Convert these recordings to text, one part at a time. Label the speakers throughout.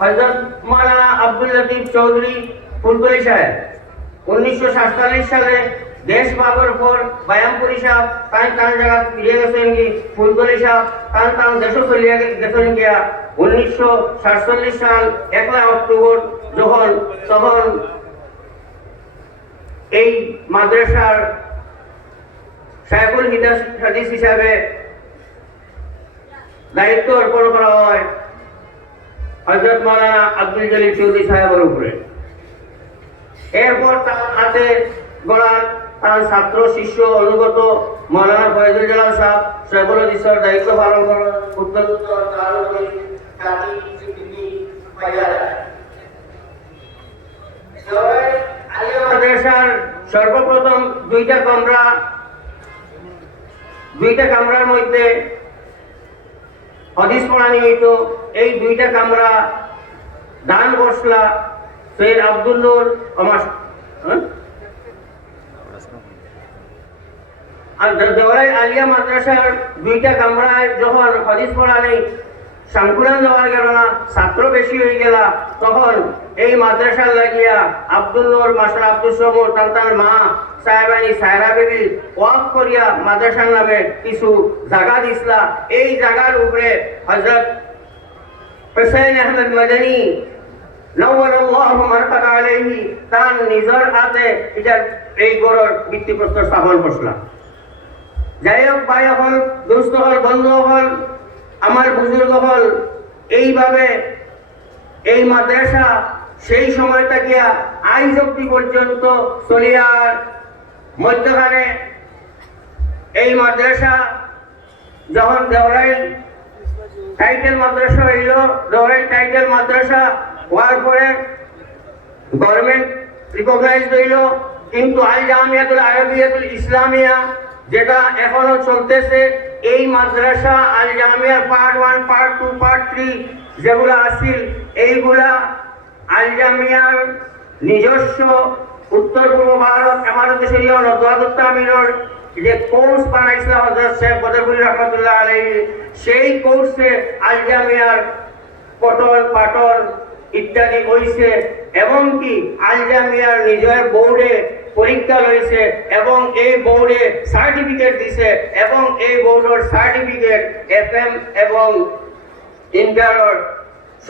Speaker 1: হজরত মাওলানা আব্দুল লতিফ চৌধুরী ফুলতলি সাহেব, উনিশশো সাতচল্লিশ সালে দেশ ভাগের পর বায়ামপুরি সাহেব তাই তার জায়গা ফিরে গেছেন কি ফুলতলি সাহেব তার তার দেশও চলিয়ে গেছেন গিয়া উনিশশো সাতচল্লিশ সাল একলা অক্টোবর যখন, তখন এই মাদ্রাসার সাইফুল হিদাস হাদিস হিসাবে দায়িত্ব অর্পণ করা হয়। হজরত মৌলানা আব্দুল চৌধুরী সাহেবের উপরে। এরপর তার হাতে তার ছাত্র, শিষ্য অনুগত মৌলানা ফয়জুল জালাল সাহেব দায়িত্ব পালন মাদ্রাসার সর্বপ্রথম দুইটা কামরা, দুইটা কামরার মধ্যে হদিস তো এই দুইটা কামরা, দান বসলা সৈয়দ আব্দুল নূর, আমার হ্যাঁ? আর দেওয়াই আলিয়া মাদ্রাসার দুইটা কামরায় যখন হদিস নেই সংকুলন দেওয়ার গেল না, ছাত্র বেশি হয়ে গেল তখন এই মাদ্রাসার লাগিয়া আব্দুল নূর, মাস্টার আব্দুল সমর তার মা সাহেবানি সায়রা বেবি ওয়াক করিয়া মাদ্রাসার নামে কিছু জায়গা দিসলা এই জায়গার উপরে হজরত হুসেন আহমেদ মদনী তার নিজের হাতে এটা এই গড়ের ভিত্তিপ্রস্তর স্থাপন করছিলাম। যাই হোক ভাই হল দুস্থ হল, বন্ধু হল, আমার বুজুর্গ হল, এইভাবে এই মাদ্রাসা সেই সময় থেকে আইজ অব্দি পর্যন্ত চলিয়ার মধ্যখানে এই মাদ্রাসা যখন দেওরাই টাইটেল মাদ্রাসা হইল দেওরাই টাইটেল মাদ্রাসা হওয়ার পরে গভর্নমেন্ট রিকগনাইজ হইল, কিন্তু আল জামিয়াতুল আরবিয়াতুল ইসলামিয়া যেটা এখনও চলতেছে, এই মাদ্রাসা আল জামিয়ার part one part two part three যেগুলা আসিল এইগুলা আল জামিয়ার নিজস্ব উত্তর পূর্ব ভারত এমারত শরীয় নদওয়াদুত্তা আমিরর যে কোর্স বানাইছিল হজরত শেখ বদরপুরি রহমতুল্লাহ আলাইহি, সেই কোর্সে আল জামিয়ার পটল, পাটল ইত্যাদি হইছে এবং কি আলজামিয়ার নিজের বোর্ডে পরীক্ষা লইছে এবং এই বোর্ডে সার্টিফিকেট দিছে এবং এই বোর্ডের সার্টিফিকেট এফ এম এবং ইন্টারর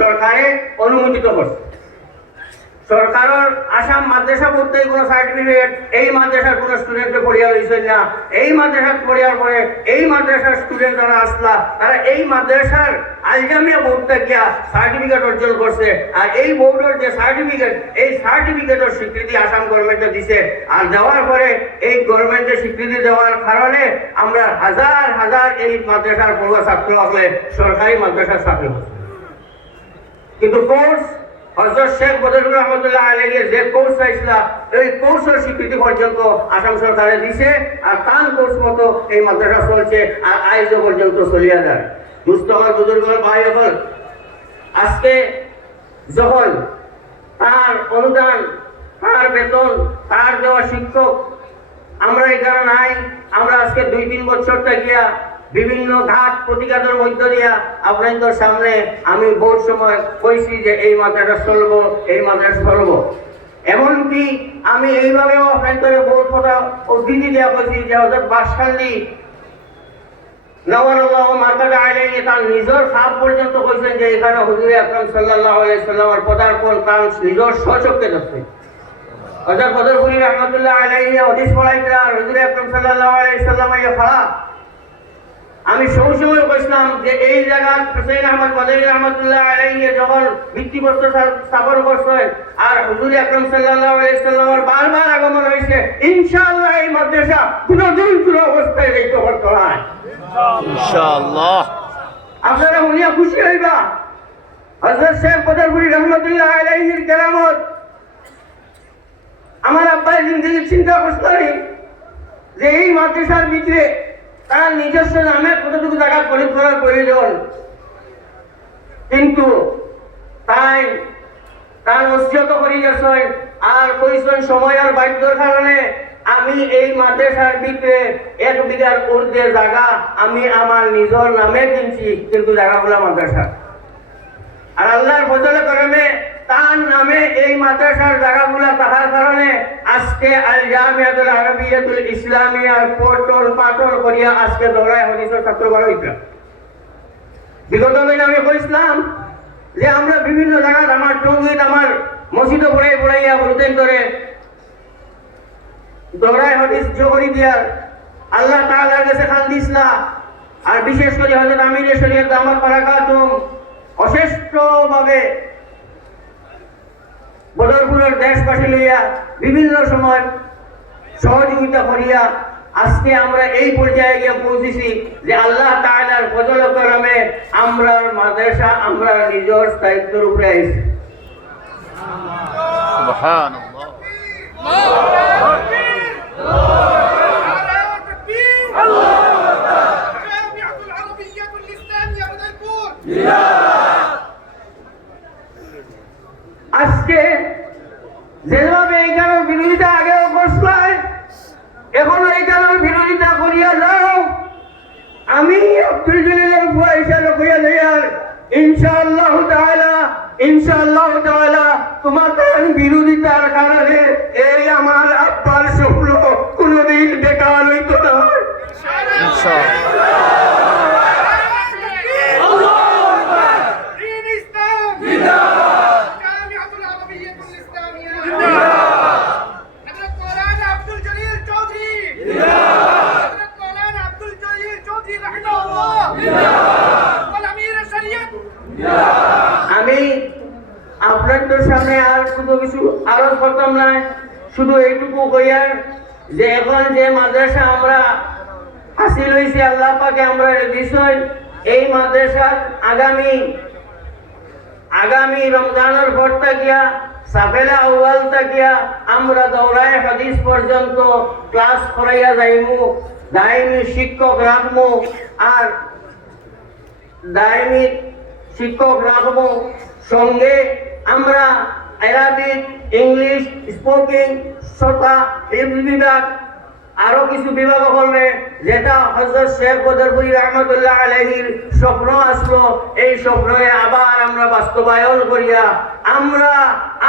Speaker 1: সরকারে অনুমোদিত করছে। সরকারের আসাম মাদ্রাসা পড়তে কোনো সার্টিফিকেট এই মাদ্রাসার কোনো স্টুডেন্টে পড়িয়া লইছেন না। এই মাদ্রাসা পড়িয়ার পরে এই মাদ্রাসার স্টুডেন্ট যারা আসলা, তারা এই মাদ্রাসার আলজামিয়া বোর্ডটা গিয়া সার্টিফিকেট অর্জন করছে। আর এই বোর্ডের যে সার্টিফিকেট এই সার্টিফিকেটের স্বীকৃতি আসাম গভর্নমেন্টে দিছে। আর দেওয়ার পরে এই গভর্নমেন্টের স্বীকৃতি দেওয়ার কারণে আমরা হাজার হাজার এই মাদ্রাসার পড়ুয়া ছাত্র আসলে সরকারি মাদ্রাসার ছাত্র হচ্ছে। কিন্তু কোর্স, হজরত শেখ বদরুল রহমতুল্লাহ আলহের যে কোর্স চাইছিল, এই কোর্সের স্বীকৃতি পর্যন্ত আসাম সরকারে দিছে, আর তার কোর্স মতো এই মাদ্রাসা চলছে আর আইজ পর্যন্ত চলিয়া যায়। হল বুজুর্গ ভাই হল। আজকে যখন তার অনুদান, তার বেতন, তার দেওয়া শিক্ষক, আমরা এখানে নাই, আমরা আজকে দুই তিন বছর গিয়া বিভিন্ন ঘাট প্রতিঘাতের মধ্য দিয়া আপনাদের সামনে আমি বহু সময় কইছি যে এই মাদ্রাসা চলবো, এই মাদ্রাসা চলবো। এমনকি আমি এইভাবেও আপনাদের বহু কথা উদ্ধৃতি দেওয়া কইছি যে হজরত বাসকান্দি তার নিজের সাপ পর্যন্ত কইছেন যে এখানে হুজুরে আকরাম সাল্লাল্লাহু আলাইহি সাল্লামের পদার্পণ তার নিজের স্বচক্ষে দেখছে। হযরত বদরপুরি রহমাতুল্লাহ আলাইহি হাদিস পড়াইতে আর হুজুর আকরাম সাল্লাল্লাহু আলাইহি সাল্লাম ইয়া ফাড়া আমি সৌ সময় কইছিলাম যে এই জায়গা হুসাইন আহমদ বদরি রহমাতুল্লাহ আলাইহি যখন ভিত্তিপ্রস্তর স্থাপন করছেন আর হুজুর আকরাম সাল্লাল্লাহু আলাইহি সাল্লামের বারবার আগমন হয়েছে ইনশাআল্লাহ এই মাদ্রাসা কোনো দিন কোনো অবস্থায় রেখে করতে হয়
Speaker 2: ইনশাআল্লাহ।
Speaker 1: আপনারা উনিয়া খুশি হইবা? হজরত শেখ বদরপুরি রহমতুল্লাহ আলাইহির কেরামত। আমার আব্বাই জিন্দগি চিন্তা করতে যে এই মাদ্রাসার ভিতরে তার নিজস্ব নামে কতটুকু জায়গা করার প্রয়োজন কিন্তু তাই তার অস্তিত করে গেছেন। আর কইছেন সময়ের বাধ্যর কারণে আমি এই মাদ্রাসার ভিতরে এক বিঘার ঊর্ধ্বে জায়গা আমি আমার নিজের নামে কিনছি, কিন্তু জায়গাগুলো মাদ্রাসা। আর আল্লাহর ফজলে করমে তার নামে এই মাদ্রাসার জায়গাগুলা থাকার কারণে আজকে আল জামিয়াতুল আরবিয়াতুল ইসলামিয়ার পটল পাটল করিয়া আজকে দৌড়ায় হদিসের ছাত্র হইতা বিগত দিন আমি কইছিলাম যে আমরা বিভিন্ন জায়গায় আমার টঙ্গিত আমার মসজিদে পড়াই পড়াইয়া বলতেন করে দৌড়ায় হদিস জোহরি দিয়ার আল্লাহ তাআলার কাছে খান দিস না আর বিশেষ করে হযরত আমির শরীয়ত দামাত বারাকাতুম অশেষ্টভাবে বদরপুরের দেশবাসী লইয়া বিভিন্ন সময় সহযোগিতা করিয়া আজকে আমরা এই পর্যায়ে গিয়ে পৌঁছেছি যে আল্লাহ তাআলার বদল করমে আমরা মাদ্রাসা, আমরা নিজের স্থায়িত্বের উপরে আইছি। আজকে যেভাবে এইখানের বিরোধিতা আগেও করছিলাম, এখনও এইখানের বিরোধিতা করিয়া যাও। আমি আব্দুল জলিলের বুয়া হিসাবে কইয়া যাইয়ার ইনশাআল্লাহ তাআলা ইনশাআল্লাহ তাআলা তোমার তার বিরোধিতার কারণে এই আমার আব্বার স্বপ্ন কোনোদিন বেকার হইতো না।
Speaker 2: إن
Speaker 1: আমি আপনাদের সামনে আর শুধু কিছু আরও করতাম না। শুধু এইটুকু কইয়ার যে এখন যে মাদ্রাসা আমরা হাসিল হয়েছি আল্লাহ পাকে আমরা বিষয় এই মাদ্রাসার আগামী আগামী রমজানের পর থাকিয়া সাফেলা আউয়াল থাকিয়া আমরা দৌড়ায় হাদিস পর্যন্ত ক্লাস করাইয়া যাইমু দায়মি শিক্ষক রাখব আর দায়মি শিক্ষক রাখব সঙ্গে আমরা অ্যারাবিক ইংলিশ স্পোকিং এই বিভাগ আরও কিছু বিভাগ করবে যেটা হজরত শেখ বদরপুরি রহমতুল্লাহ আলহির স্বপ্ন আসলো, এই স্বপ্নে আবার আমরা বাস্তবায়ন করিয়া, আমরা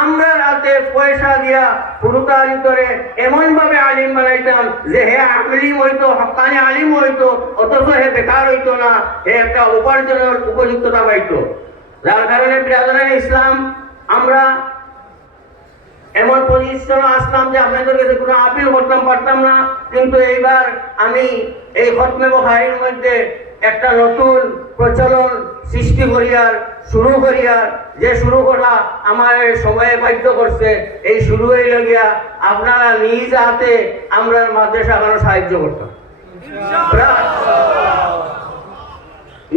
Speaker 1: আমরা রাতে পয়সা দিয়া পুরুতারি করে এমন ভাবে আলিম বানাইতাম যে হে আলিম হইতো, হকানি আলিম হইতো, অথচ হে বেকার হইতো না, হে একটা উপার্জনের উপযুক্ততা পাইতো। যার কারণে বিরাদরান ইসলাম, আমরা এমন পজিশনে আসলাম যে আপনাদের কাছে কোনো আপিল করতাম, পারতাম না। কিন্তু এইবার আমি এই খতমে বখারির মধ্যে একটা নতুন প্রচলন সৃষ্টি করিয়ার, শুরু করিয়ার, যে শুরু করা আমার সময়ে বাধ্য করছে, এই শুরু হয়ে গিয়া আপনারা নিজ হাতে আমরা মাদ্রাসা আগানো সাহায্য করতাম।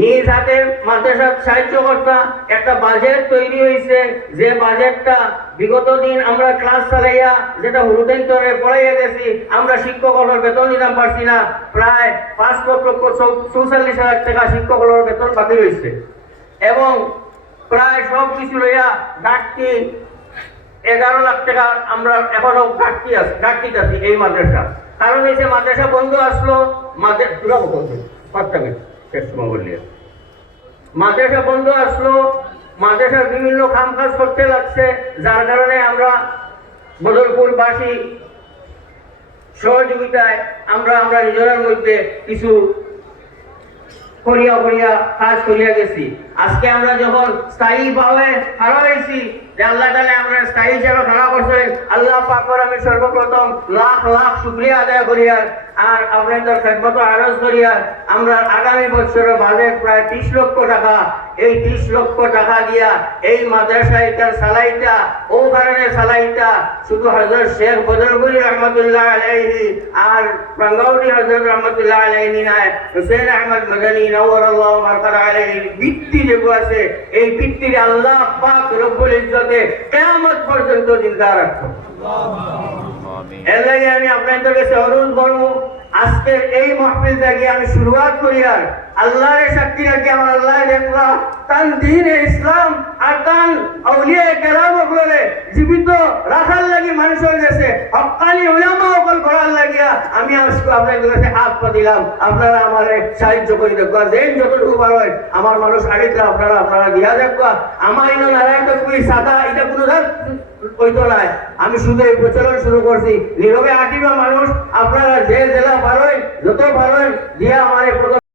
Speaker 1: নিজ হাতে মাদ্রাসার সাহায্য কর্তা একটা বাজেট তৈরি হয়েছে যে বাজেটটা বিগত দিন আমরা ক্লাস চালাইয়া যেটা হুরুদেন তরে পড়াইয়া গেছি, আমরা শিক্ষক শিক্ষকদের বেতন দিতাম পারছি না। প্রায় পাঁচ লক্ষ চৌচল্লিশ হাজার টাকা শিক্ষক শিক্ষকদের বেতন বাকি রয়েছে এবং প্রায় সব কিছু লইয়া ঘাটতি এগারো লাখ টাকা আমরা এখনও ঘাটতি আছে, ঘাটতি আছি এই মাদ্রাসা কারণ এই যে মাদ্রাসা বন্ধ আসলো মাদ্রাসা পাঁচটা মিনিট। বললি মাদ্রাসা বন্ধ আসলো মাদ্রাসার বিভিন্ন কাজ করতে লাগছে, যার কারণে আমরা বদলপুরবাসী সহযোগিতায় আমরা আমরা নিজেদের মধ্যে কিছু করিয়া করিয়া কাজ করিয়া গেছি। আজকে আমরা যখন স্থায়ী ভাবে খাড়া হয়েছি, যে আল্লাহ তালা আমরা স্থায়ী হিসাবে খাড়া করছেন, আল্লাহ পাকর আমি সর্বপ্রথম লাখ লাখ শুক্রিয়া আদায় করিয়া আর আপনাদের খেদমত আরজ করিয়া আমরা আগামী বছরের বাজেট প্রায় ত্রিশ লক্ষ টাকা এই বিশ লক্ষ টাকা দিয়া এই মাদ্রাসা এটা সালাইটা ও কারণে সালাইটা শুধু হজরত শেখ বদরবুল রহমতুল্লাহ আলাইহি আর বাঙ্গাউরি হজরত রহমতুল্লাহ আলাইহি নাই হুসেন আহমদ মদানী নওয়ার আল্লাহ মারকার আলাইহি ভিত্তি যেগুলো আছে। এই ভিত্তির আল্লাহ পাক রব্বুল ইজ্জতে কিয়ামত পর্যন্ত জিন্দা
Speaker 2: রাখো
Speaker 1: এর লাগে আমি আপনাদের কাছে অনুরোধ করব আজকের এই মহফিল থেকে আমি শুরুয়াত করি আর আল্লাহর শক্তি রাখি আমার আল্লাহ দেখলাম তান দিন ইসলাম আর তান আউলিয়া কেরাম বলে জীবিত রাখার লাগি মানুষের কাছে হকানি উলামা অকল করার লাগিয়া আমি আজকে আপনাদের কাছে হাত পা দিলাম। আপনারা আমার সাহায্য করে দেখবা যেন যতটুকু পারেন আমার মানুষ আড়িতে আপনারা আপনারা দিয়া দেখবা আমার ইনো নারায়ণ তুমি সাদা, এটা কোনো ধার হইতো নাই। আমি শুধু এই প্রচলন শুরু করছি। নীরবে আটিবা মানুষ, আপনারা যে জেলা পারেন যত পারেন দিয়া আমার